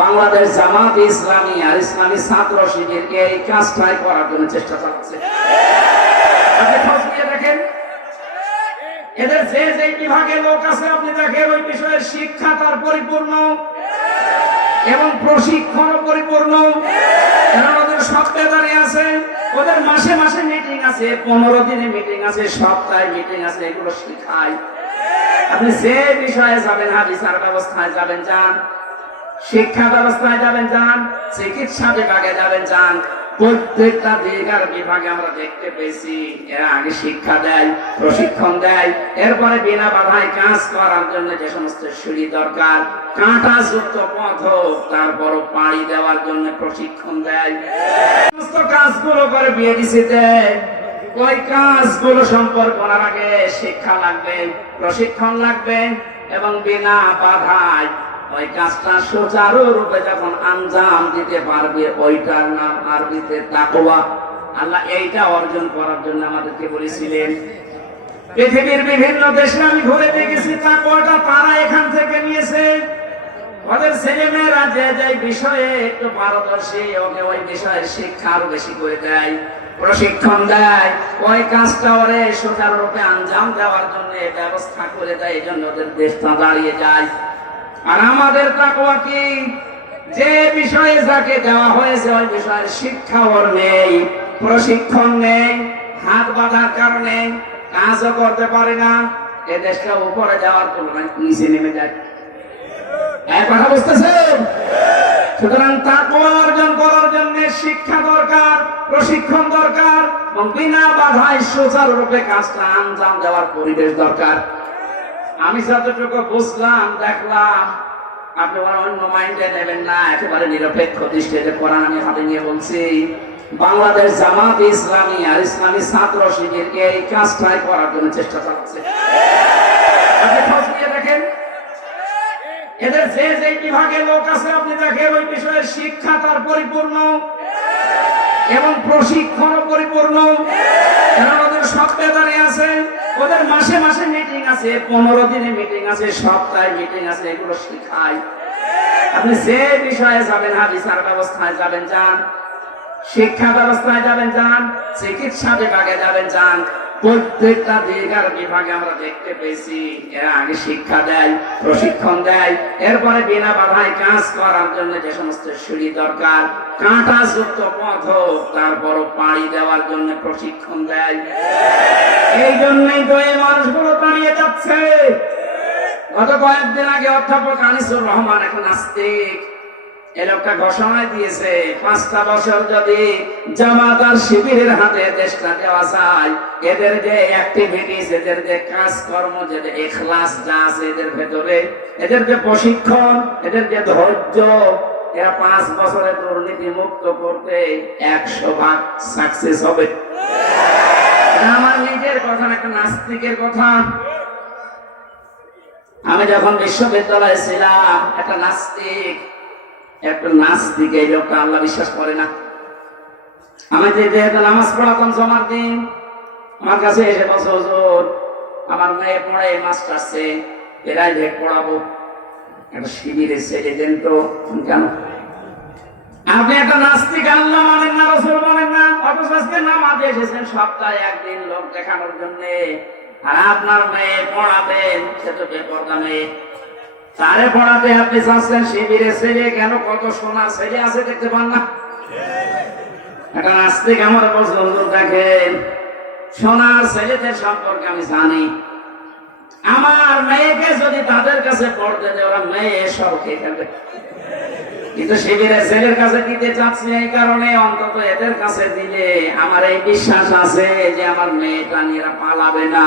বাংলাদেশ জামাত ইসলামী আর ইসলামী ছাত্র শিবির এই কাজটাই করার জন্য চেষ্টা চালাচ্ছে। আপনি এদের যে যে বিভাগে লোক আছে, আপনি দেখেন ওই শিক্ষা তার পরিপূর্ণ এবং প্রশিক্ষণ পরিপূর্ণ। ওদের সপ্তাহে দাঁড়িয়ে আছে। ওদের মাসে মাসে মিটিং আছে, পনেরো দিনে মিটিং আছে, সপ্তাহে মিটিং আছে, এগুলো শিখায়। আপনি যে বিষয়ে যাবেন হাদিসার ব্যবস্থায় যাবেন, যান। শিক্ষা ব্যবস্থায় যাবেন যান চিকিৎসা বিভাগে যাবেন যান। প্রত্যেকটা দিক আর বিভাগে আমরা দেখতে পেয়েছি এরা আগে শিক্ষা দেয় প্রশিক্ষণ দেয় এরপরে বিনা বাধায় কাজ করার জন্য যে সমস্ত সিঁড়ি দরকার কাঁটা যুক্ত পথ হোক, তারপরও পাড়ি দেওয়ার জন্য প্রশিক্ষণ দেয়। সমস্ত কাজগুলো করে বিয়ে দেয় ওই কাজগুলো সম্পর্ক করার আগে শিক্ষা লাগবে প্রশিক্ষণ লাগবে এবং বিনা বাধায় ওই কাজটা সুচারু রূপে যখন আঞ্জাম দিতে পারবে, ওইটার নাম আরবিতে তাকওয়া। আল্লাহ এইটা অর্জন করার জন্য আমাদেরকে বলেছিলেন। পৃথিবীর বিভিন্ন দেশে আমি ঘুরে দেখেছি, তাকওয়াটা তারা এখান থেকে নিয়েছে। ওদের ছেলে মেয়েরা যে যে বিষয়ে একটু পারদর্শী, ওকে ওই বিষয়ে শিক্ষা আরও বেশি করে দেয়, প্রশিক্ষণ দেয়। ওই কাজটা ওরে সুচারুরূপে আঞ্জাম দেওয়ার জন্য ব্যবস্থা করে দেয়, এই জন্য ওদের দেশটা দাঁড়িয়ে যায়। আর আমাদের তাকওয়া কি? যে বিষয়ে যাকে দেওয়া হয়েছে, ওই বিষয়ের শিক্ষা ওর নেই, প্রশিক্ষণ নেই, হাত বাঁধার কারণে কাজও করতে পারে না, এ দেশটা উপরে যাওয়ার তুলনায় নিচে নেমে যায়। এক কথা বুঝতেছেন? সুতরাং তাকওয়া অর্জন করার জন্য শিক্ষা দরকার, প্রশিক্ষণ দরকার বিনা বাধায় সুচারুরূপে কাজটা আঞ্জাম দেওয়ার পরিবেশ দরকার। আমি যতটুকু বুঝলাম, দেখলাম, আপনি অন্য মাইন্ডে নেবেন না, একেবারে নিরপেক্ষ দৃষ্টিতে কোরআন আমি হাতে নিয়ে বলছি। বাংলাদেশ জামাত ইসলামী আর ইসলামী ছাত্র শিবির এই কাজটাই করার জন্য চেষ্টা চালাচ্ছে। এদের যে যে বিভাগে লোক আছে, আপনি দেখেন ওই বিষয়ে শিক্ষা তার পরিপূর্ণ, এবং প্রশিক্ষণ পরিপূর্ণ। মাসে মাসে মিটিং আছে, পনেরো দিনে মিটিং আছে, সপ্তাহে মিটিং আছে, এগুলো শিখাই। আপনি যে বিষয়ে যাবেন, হাদিসার ব্যবস্থায় যাবেন, যান। শিক্ষা ব্যবস্থায় যাবেন, যান। চিকিৎসা বিভাগে যাবেন, যান। প্রত্যেকটা আর বিভাগে আমরা দেখতে পেয়েছি এরা আগে শিক্ষা দেয় প্রশিক্ষণ দেয় এরপরে বিনা বাধায় কাজ করার জন্য যে সমস্ত সিঁড়ি দরকার কাঁটা যুক্ত পথ হোক, তারপরও পাড়ি দেওয়ার জন্য প্রশিক্ষণ দেয়। এই জন্যই তো এই মানুষগুলো দাঁড়িয়ে যাচ্ছে। গত কয়েকদিন আগে অধ্যাপক আনিসুর রহমান এখন নাস্তিক ঘোষণা দিয়েছে, পাঁচটা বছর যদি জামাত আর শিবিরের হাতে দেশটা দেওয়া যায় এদের যে অ্যাক্টিভিটিস এদের যে কাজকর্ম যে এখলাস যা আছে এদের ভেতরে এদের যে প্রশিক্ষণ এদের যে ধৈর্য, এরা পাঁচ বছরে দুর্নীতি মুক্ত করতে একশো ভাগ সাকসেস হবে। আমার নিজের কথা একটা নাস্তিকের কথা। আমি যখন বিশ্ববিদ্যালয়ে ছিলাম, একটা নাস্তিক একটা নাস্তিক এই লোকটা আল্লাহ বিশ্বাস করে না। আমি যেহেতু নামাজ পড়াতাম জমার দিন, আমার কাছে এসে বসে হুজুর, আমার মেয়ে পড়ে মাস্টার্সে প্রাইভেট পড়াবো। একটা শিবিরে ছেড়ে দেন তো কেন আপনি একটা নাস্তিক, আল্লাহ মানেন না, রসুল মানেন না, অথচ আজকে নামাজে এসেছেন সপ্তাহে একদিন লোক দেখানোর জন্য। আর আপনার মেয়ে পড়াবেন, সে তো বেপরদা মেয়ে। তারে পড়াতে আপনি চাচ্ছেন, শিবিরে ছেলে কেন? কত সোনা ছেলে আছে দেখতে পান না? একটা নাস্তিক আমার পছন্দ দেখেন, সোনার ছেলেদের সম্পর্কে আমি জানি। আমার মেয়েকে যদি তাদের কাছে পড়তে দেয়, ওরা মেয়ে সব খেয়ে ফেলবে। কিন্তু শিবিরে ছেলের কাছে দিতে চাচ্ছি এই কারণে অন্তত এদের কাছে দিলে আমার এই বিশ্বাস আছে যে আমার মেয়েটা নিয়ে পালাবে না।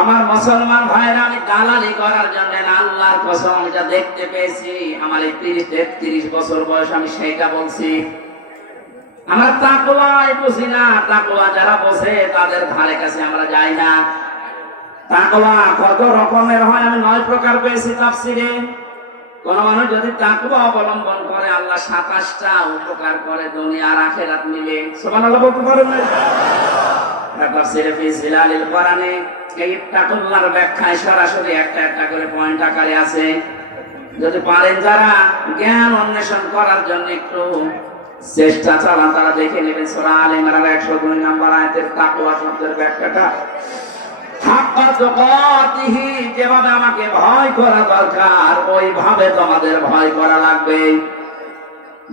আমার মুসলমান ভাইরা, আমি দালালি করার জন্য আল্লাহর কসম আমি যা দেখতে পেয়েছি, আমার এই তিরিশ, তেত্রিশ বছর বয়স আমি সেইটা বলছি। আমার তাকওয়াই বুঝি না, তাকওয়া যারা বসে তাদের ধারে কাছে আমরা যাই না। তাকওয়া কত রকমের হয়, আমি নয় প্রকার পেয়েছি তাফসিরে। কোন মানুষ যদি তাকুয়া অবলম্বন করে, আল্লাহ সাতাশটা উপকার করে দুনিয়ার আখেরাত মিলে। সমান আল্লাহ বলতে পারেন না? চেষ্টা চালান তারা দেখে যেভাবে আমাকে ভয় করা দরকার ওইভাবে তোমাদের ভয় করা লাগবে।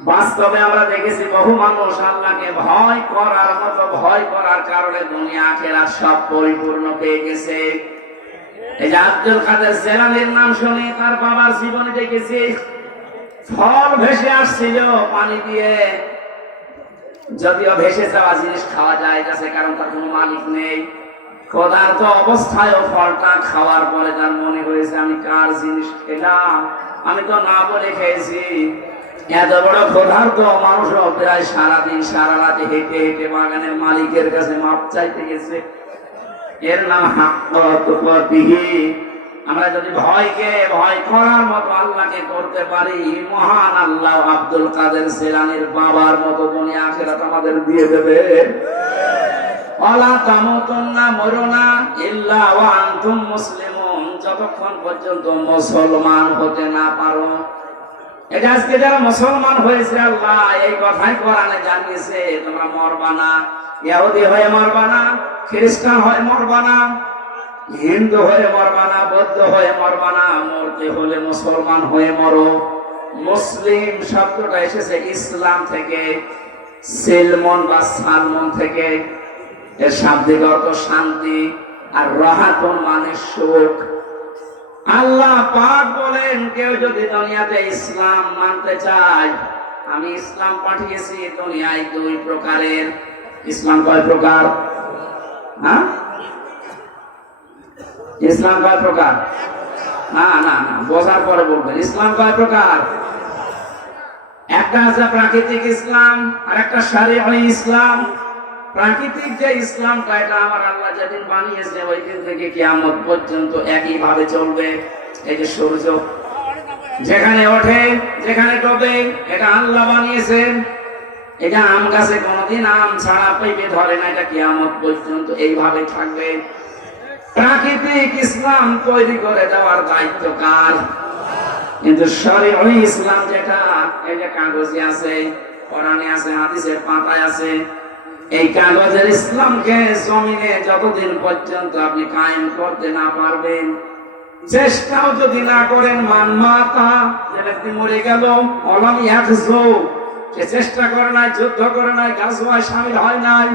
বাস্তবে আমরা দেখেছি বহু মানুষ আল্লাহকে ভয় করার মতো ভয় করার কারণে দুনিয়া আখেরা সব পরিপূর্ণ পেয়ে গেছে। এই যে আব্দুল কাদের জেলানির নাম শুনে তার বাবার জীবনে দেখেছি। ফল ভেসে আসছিল পানি দিয়ে। যদিও ভেসে যাওয়া জিনিস খাওয়া যায় যাচ্ছে কারণ তার কোনো মালিক নেই। ক্ষুধার্ত অবস্থায় ফলটা খাওয়ার পরে তার মনে হয়েছে, আমি কার জিনিস খেলাম? আমি তো না বলে খেয়েছি এত বড় ক্ষুধার্ত মানুষ প্রায় সারাদিন, সারা রাতে হেঁটে হেঁটে বাগানের মালিকের কাছে মাপ চাইতে গেছে। এর নাম হাক্কতুকতিহি আমরা যদি ভয়কে ভয় করার মতো আল্লাহকে করতে পারি, মহান আল্লাহ আব্দুল কাদের সেলানির বাবার মতো দুনিয়া আখেরাত আমাদের দিয়ে দেবে। মুসলিমুন। যতক্ষণ পর্যন্ত মুসলমান হতে না পারো এটা আজকে যারা মুসলমান হয়েছে, আল্লাহ এই কথাই কোরআনে জানিয়েছে, তোমরা মরবা না। ইহুদি হয়ে মরবা না, খ্রিস্টান হয়ে মরবা না, হিন্দু হয়ে মরবা না, বৌদ্ধ হয়ে মরবা না, মরতে হলে মুসলমান হয়ে মরো। মুসলিম শব্দটা এসেছে ইসলাম থেকে, সেলমন বা সালমন থেকে। এর শাব্দিক অর্থ শান্তি আর রাহাতুন মানে সুখ। আল্লাহ পাক বলেন, কেউ যদি দুনিয়াতে ইসলাম মানতে চায়, আমি ইসলাম পাঠিয়েছি দুনিয়ায় দুই প্রকারের। ইসলাম কয় প্রকার? হ্যাঁ? ইসলাম কয় প্রকার? না না না, বোঝার পরে বলবেন। ইসলাম কয় প্রকার? একটা আছে প্রাকৃতিক ইসলাম আর একটা শারীরিক ইসলাম। প্রাকৃতিক যে ইসলামটা এটা আমার আল্লাহ যেদিন বানিয়েছে ওই দিন থেকে কিয়ামত পর্যন্ত একই ভাবে চলবে। এই যে সূর্য, যেখানে ওঠে, যেখানে ডোবে, এটা আল্লাহ বানিয়েছেন। এটা আম গাছে কোনোদিন আম ছাড়া পেঁপে ধরে না, এটা কিয়ামত পর্যন্ত এইভাবে থাকবে। প্রাকৃতিক ইসলাম তৈরি করে দেওয়ার দায়িত্ব কার? কিন্তু শরীর ইসলাম যেটা যে কাগজে আছে, কোরআনে আছে, হাদিসের পাতায় আছে এই কাগজের ইসলামকে জমিনে যতদিন পর্যন্ত আপনি কায়েম করতে না পারবেন, চেষ্টাও যদি না করেন মান মাতা, যে ব্যক্তি মরে গেল অলামি একজো সে চেষ্টা করে নাই, যুদ্ধ করে নাই গাছওয়ায় সামিল হয় নাই,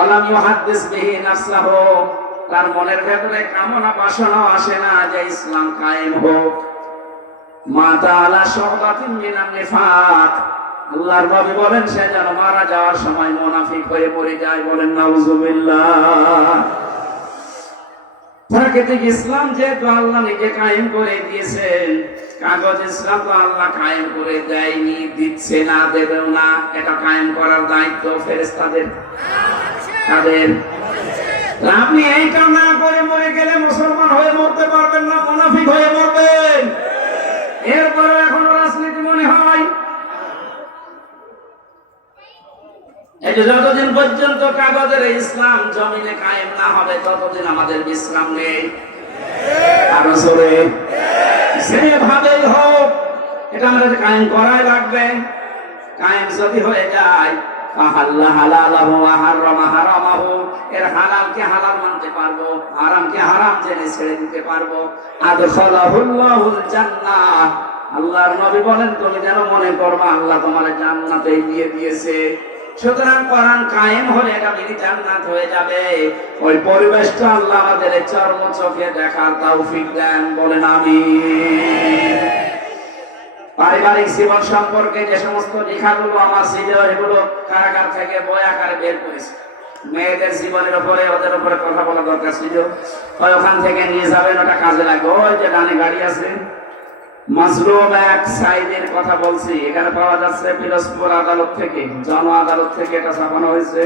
অলামি হাদিস বিহি তার মনের ভেতরে কামনা বাসনাও আসে না যে ইসলাম কায়েম হোক। মাতা আলা সহবাতিন মিনান নিফাক আল্লাহর নবী বলেন, সে যেন মারা যাওয়ার সময় মুনাফিক হয়ে মরে যায়। বলেন, নাউজুবিল্লাহ। প্রাকৃতিক ইসলাম যেহেতু আল্লাহ নিজে কায়েম করে দিয়েছেন, কাগজ ইসলাম তো আল্লাহ কায়েম করে দেয়নি, দিচ্ছে না, দেবেও না। এটা কায়েম করার দায়িত্ব ফেরেস্তাদের তাদের আপনি এইটা না করে মরে গেলে মুসলমান হয়ে মরতে পারবেন না, মুনাফিক হয়ে মরবেন এরপরে এখনও রাজনীতি মনে হয় যতদিন পর্যন্ত কাগজের ইসলাম জমিনে কায়েম না হবে, ততদিন আমাদের বিশ্রাম নেই। হোক, এটা আমাদের কায়েম করাই লাগবে। কায়েম যদি হয়ে যায় ছেড়ে দিতে পারব। নবী বলেন, তুমি যেন মনে করবা, আল্লাহ তোমার জান্নাতে দিয়ে দিয়েছে। সুতরাং কোরআন কায়েম হলে এটা মিনি জান্নাত হয়ে যাবে, ওই পরিবেশটা আল্লাহ আমাদের চর্ম চোখে দেখার তৌফিক দেন, বলেন আমি পারিবারিক জীবন সম্পর্কে যে সমস্ত লেখাগুলো আমার ছিল, এগুলো কারাগার থেকে বই আকারে বের করেছে। মেয়েদের জীবনের উপরে, ওদের উপরে কথা বলা দরকার ছিল। ওই ওখান থেকে নিয়ে যাবেন, ওটা কাজে লাগবে। ওই যে ডানে গাড়ি আছে মাজলুম এক সাইদের কথা বলছি এখানে পাওয়া যাচ্ছে পিরোজপুর আদালত থেকে জন আদালত থেকে এটা ছাপানো হয়েছে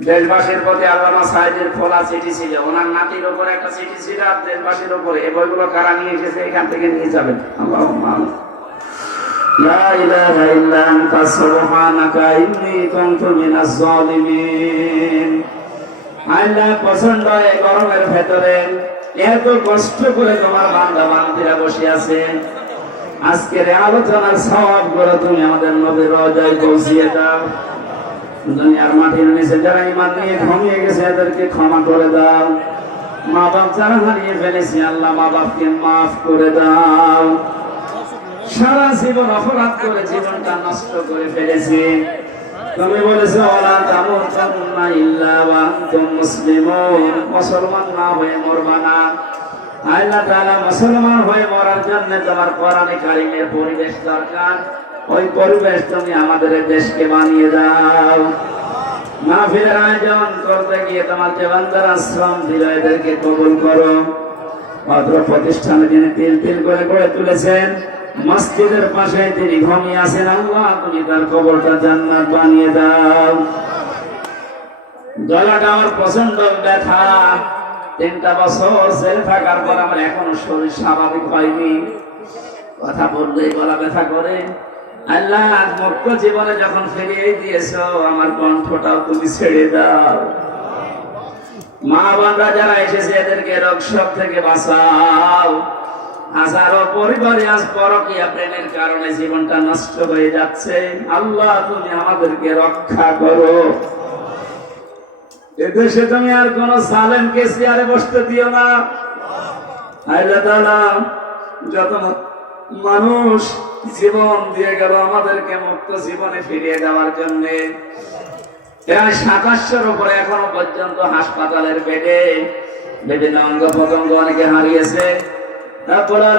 দেশবাসীর প্রতি আল্লামা সাহেবের খোলা চিঠি ছিল ওনার নাতির উপরে একটা চিঠি ছিল আর দেশবাসীর উপরে এই বইগুলো কারা নিয়ে এসেছে এখান থেকে নিয়ে যাবেন আল্লাহ لا إله إلا أنت سبحانك إني كنت من الظالمين আল্লাহ পছন্দ এই গরমের ভেতরে এত কষ্ট করে তোমার বান্দা বান্দিরা বসে আছে। আজকের আলোচনার সবগুলো তুমি আমাদের নবীর রজায় পৌঁছিয়ে দাও। দুনিয়ার মাটির নিচে যারা ইমান নিয়ে ঘুমিয়ে গেছে, এদেরকে ক্ষমা করে দাও। মা বাপ যারা হারিয়ে ফেলেছে, আল্লাহ মা বাপকে মাফ করে দাও। সারা জীবন অপরাধ করে জীবনটা নষ্ট করে ফেলেছে। তুমি বলেছ ওলা তামুতান্না ইল্লা ওয়া আনতুম মুসলিমুন। মুসলমান না হয়ে মরবা না। আল্লাহ তাআলা মুসলমান হয়ে মরার জন্য তোমার কোরআনে কারিমের পরিবেশ দরকার। ওই পরিবেশ তুমি আমাদের দেশকে বানিয়ে দাও। মাহফিলের আয়োজন করতে গিয়ে তোমার যে বান্দারা শ্রম দিল এদেরকে কবুল করো। অত্র প্রতিষ্ঠানে যিনি তিল তিল করে গড়ে তুলেছেন মসজিদের পাশে তিনি ঘুমিয়ে আছেন। আল্লাহ, তুমি তার কবরটা জান্নাত বানিয়ে দাও। গলাটা আমার প্রচণ্ড ব্যথা। তিনটা বছর জেলে থাকার পর আমার এখনও শরীর স্বাভাবিক হয়নি। কথা বললেই গলা ব্যথা করে। আল্লাহ মুক্ত জীবনে যখন ফিরিয়ে দিয়েছ, আমার কণ্ঠটাও তুমি ছেড়ে দাও। মা বোনরা যারা এসেছে, এদেরকে রোগ সব থেকে বাঁচাও। পরিবারে আজ পরকিয়া প্রেমের কারণে জীবনটা নষ্ট হয়ে যাচ্ছে। আল্লাহ তুমি আমাদেরকে রক্ষা করো। এদেশে তুমি আর কোন বসতে দিও না। যত মানুষ জীবন দিয়ে গেল, আমাদেরকে মুক্ত জীবনে ফিরিয়ে দেওয়ার জন্য। প্রায় সাতাশশোর উপরে এখনও পর্যন্ত হাসপাতালের বেডে বিভিন্ন অঙ্গ প্রত্যঙ্গ অনেকে হারিয়েছে।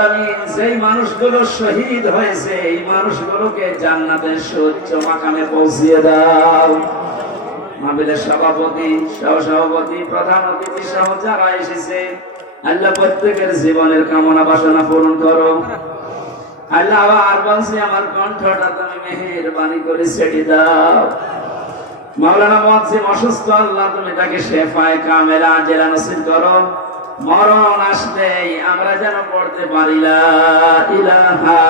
আমি যেই মানুষগুলো শহীদ হয়েছে, এই মানুষগুলোকে জান্নাতের পৌঁছিয়ে দাও। সভাপতি সহ সভাপতি প্রধান অতিথি সহ যারা এসেছে, আল্লাহ প্রত্যেকের জীবনের কামনা বাসনা পূরণ করো। আল্লাহ আর বলছি, আমার কণ্ঠটা তুমি মেহেরবানি করে ছেড়ে দাও। মাওলানা মুয়াজ্জিম অসুস্থ আল্লাহ, তুমি তাকে শেফায়ে কামেলা আজেলা নসিব করো। মরণ আসবে আমরা যেন পড়তে পারি ইলাহা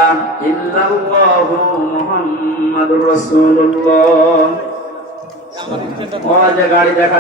ইল্লাল্লাহু মুহাম্মাদুর রাসূলুল্লাহ। ও যে গাড়ি দেখা